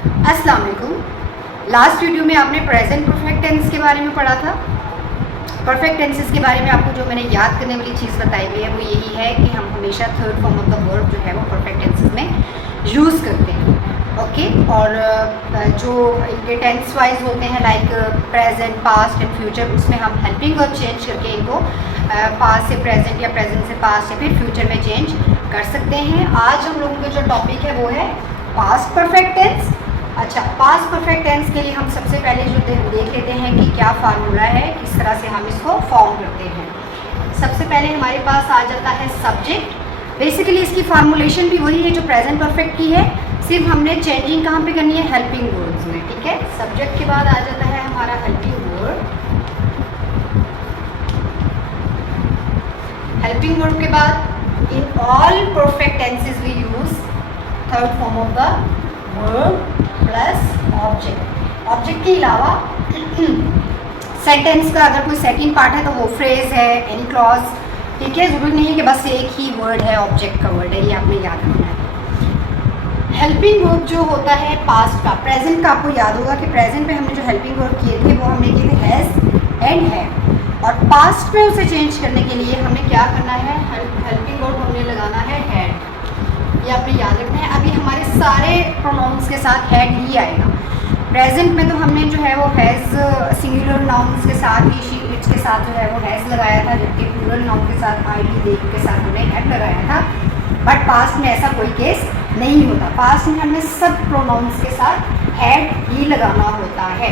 अस्सलाम वालेकुम। Last video में आपने प्रेजेंट परफेक्ट टेंस के बारे में पढ़ा था। परफेक्ट टेंसेस के बारे में आपको जो मैंने याद करने वाली चीज़ बताई हुई है वो यही है कि हम हमेशा third form of the verb जो है वो परफेक्ट टेंसेस में यूज़ करते हैं। ओके, और जो इनके टेंस वाइज होते हैं like present, past and future, उसमें हम हेल्पिंग वर्ब चेंज करके इनको पास्ट से प्रेजेंट या प्रेजेंट से पास्ट या फिर फ्यूचर में चेंज कर सकते हैं। आज हम लोगों का जो टॉपिक है वो है पास्ट परफेक्ट टेंस। अच्छा, पास्ट परफेक्ट टेंस के लिए हम सबसे पहले जो देख लेते हैं कि क्या फार्मूला है, किस तरह से हम इसको फॉर्म करते हैं। सबसे पहले हमारे पास आ जाता है सब्जेक्ट। बेसिकली इसकी फार्मूलेशन भी वही है जो प्रेजेंट परफेक्ट की है, सिर्फ हमने चेंजिंग कहाँ पे करनी है, हेल्पिंग वर्ड्स में। ठीक है, सब्जेक्ट के बाद आ जाता है हमारा हेल्पिंग वर्ड। हेल्पिंग वर्ड के बाद in all perfect tenses we use third form of the verb plus object. Object के अलावा सेंटेंस का अगर कोई सेकंड पार्ट है तो वो फ्रेज है, एनी क्लॉज। ठीक है, जरूरी नहीं है कि बस एक ही वर्ड है ऑब्जेक्ट का वर्ड है, ये आपने याद रखना है। हेल्पिंग वर्ब जो होता है पास्ट का, प्रेजेंट का आपको याद होगा कि प्रेजेंट में हमने जो हेल्पिंग वर्ब किए थे वो हमने किए थे हैज़ एंड है, और पास्ट में उसे चेंज करने के लिए हमें क्या करना है, हेल्पिंग वर्ब हमने लगाना है हैड। ये आपने याद रखना है। अभी हमारे सारे प्रोनाउंस के साथ हैड ही आएगा। प्रेजेंट में तो हमने जो है वो हैज़ सिंगुलर नाउन्स के साथ ही, शी इट्स के साथ जो है वो हैज़ लगाया था, जबकि प्लूरल नाउन के साथ आई डी दे के साथ हमने हैड लगाया था। बट पास्ट में ऐसा कोई केस नहीं होता। पास्ट में हमें सब प्रोनाउंस के साथ हैड ही लगाना होता है।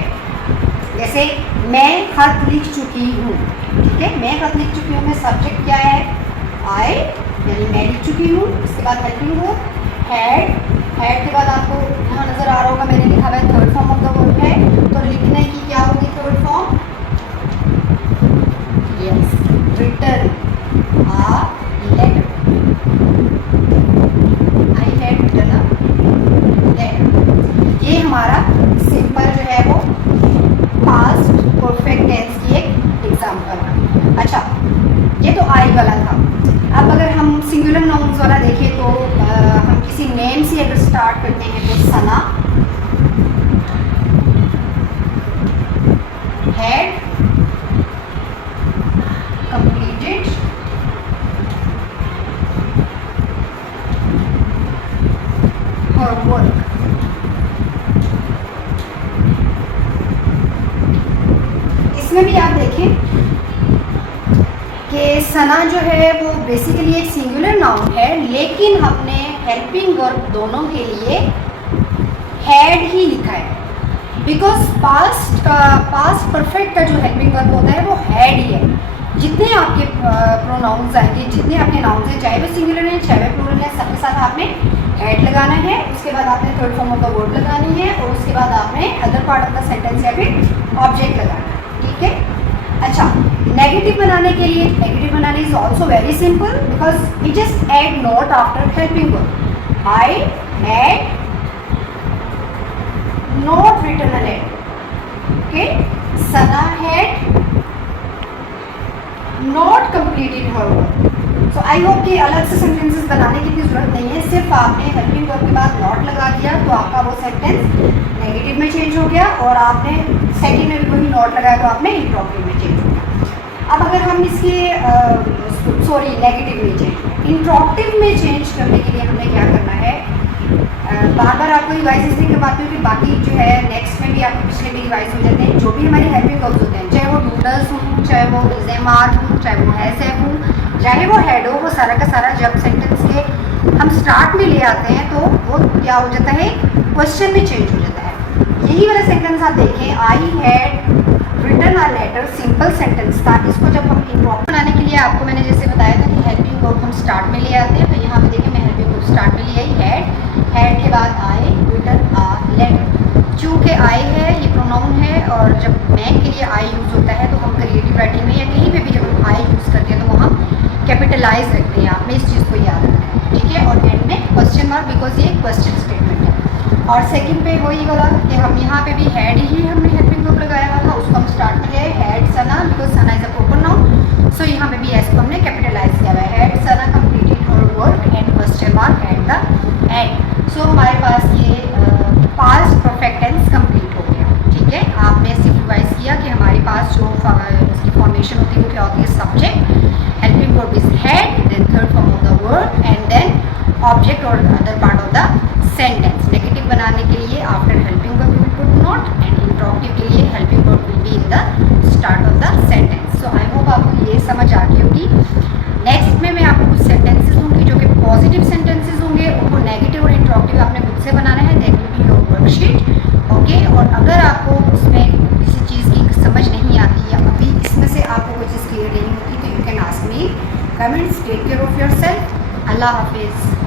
जैसे मैं खत लिख चुकी हूँ, ठीक है, मैं खत लिख चुकी हूँ में सब्जेक्ट क्या है, आई, यानी मैं लिख चुकी हूँ। इसके बाद हेल्पिंग वर्ब हैड। हैड के बाद आपको यहाँ नज़र आ रहा होगा मैंने लिखा हुआ है third form of the verb है, तो लिखने की क्या होगी third form, yes, written a letter. I had written a letter. ये हमारा सिंपल जो है वो पास्ट परफेक्ट टेंस की एक एग्जाम्पल है। अच्छा, ये तो आई वाला था। अब अगर हम सिंगुलर नाउन्स वाला देखें तो हम किसी नेम से अगर स्टार्ट करते हैं तो सना हैड कंप्लीटेड हर वर्क। इसमें भी आप देखें कि सना जो है वो बेसिकली एक सिंगुलर नाउन है, लेकिन हमने हेल्पिंग वर्ब दोनों के लिए हैड ही लिखा है, बिकॉज पास्ट परफेक्ट का जो हेल्पिंग वर्ब होता है वो हैड ही है। जितने आपके प्रोनाउंस आएंगे, जितने आपके नाउन्स हैं, चाहे वो सिंगुलर है चाहे वो प्लूरल है, सबके साथ आपने हैड लगाना है। उसके बाद आपने third form of the verb लगानी है, और उसके बाद आपने other part of the sentence या फिर ऑब्जेक्ट लगाना है। ठीक है। अच्छा, नेगेटिव बनाने के लिए, नेगेटिव बनाने is also very simple, because we just add not after helping verb. I had not written a letter. Okay, Sana had not completed her work. So I hope कि अलग से सेंटेंसेस बनाने की भी जरूरत नहीं है, सिर्फ आपने हेल्पिंग वर्ब के बाद नॉट लगा दिया तो आपका वो सेंटेंस नेगेटिव में चेंज हो गया, और आपने सेकंड में भी वही नॉट लगाया तो आपने इंट्रोगेटिव में चेंज हो गया। अब अगर हम इसके नेगेटिव में चेंज, इंट्रोगेटिव में चेंज करने के लिए हमें क्या करना है, बार बार आपको रिवाइज इसलिए करवाती हूँ कि बाकी जो है नेक्स्ट में भी आपको पिछले भी रिवाइज हो जाते हैं। जो भी हमारे हेल्पिंग वर्ब्स होते हैं, चाहे वो डूडल्स हों, चाहे वो ज़ेमात हों, चाहे वो हैज़ हों, चाहे वो हैड हो, वो सारा का सारा जब सेंटेंस के हम स्टार्ट में ले आते हैं तो वो क्या हो जाता है, क्वेश्चन में चेंज हो जाता है। यही वाला सेंटेंस आप देखें, I had written a letter, simple sentence था। इसको जब हम इंट्रोगेटिव बनाने के लिए आपको मैंने जैसे बताया था कि हेल्पिंग वर्ब हम स्टार्ट में ले आते हैं, तो यहाँ पे देखिए मैं हेल्पिंग वर्ब स्टार्ट में ले आई हैड के बाद आई रिटन अ लेटर। चूँकि आई है ये प्रोनाउन है, और जब मैं के लिए आई यूज़ होता है तो हम क्रिएटिव राइटिंग में या कहीं पे भी जब हम आई यूज़ करते हैं तो वो हम कैपिटलाइज रखते हैं। आपने इस चीज़ को याद रखना है, ठीक है। और एंड में क्वेश्चन मार्क, बिकॉज ये क्वेश्चन स्टेटमेंट है। और सेकंड पे वही वाला कि हम यहाँ पे भी हैड ही हमने हेल्पिंग वर्ब लगाया हुआ था, उसको हम स्टार्ट में ले आए had Sana, because Sana is a proper noun. So यहाँ पे भी एस को हमने कैपिटलाइज किया हुआ है, had Sana completed her work and question mark at the end. So हमारे पास ये पास्ट और other part of the sentence. Negative बनाने के लिए after helping verb we will put not, and interrogative के लिए helping verb will be in the start of the sentence. So I hope आपको ये समझ आ गई होगी। नेक्स्ट में मैं आपको कुछ सेंटेंसेस दूंगी जो कि पॉजिटिव सेंटेंसेस होंगे, उनको नेगेटिव और इंटरोगेटिव आपने खुद से बनाना है। That will be your worksheet. Okay, और अगर आपको उसमें किसी चीज़ की समझ नहीं आती या अभी इसमें से आपको कोई चीज़ क्लियर नहीं होती तो you can ask me comments. Take care of yourself. अल्लाह हाफिज़।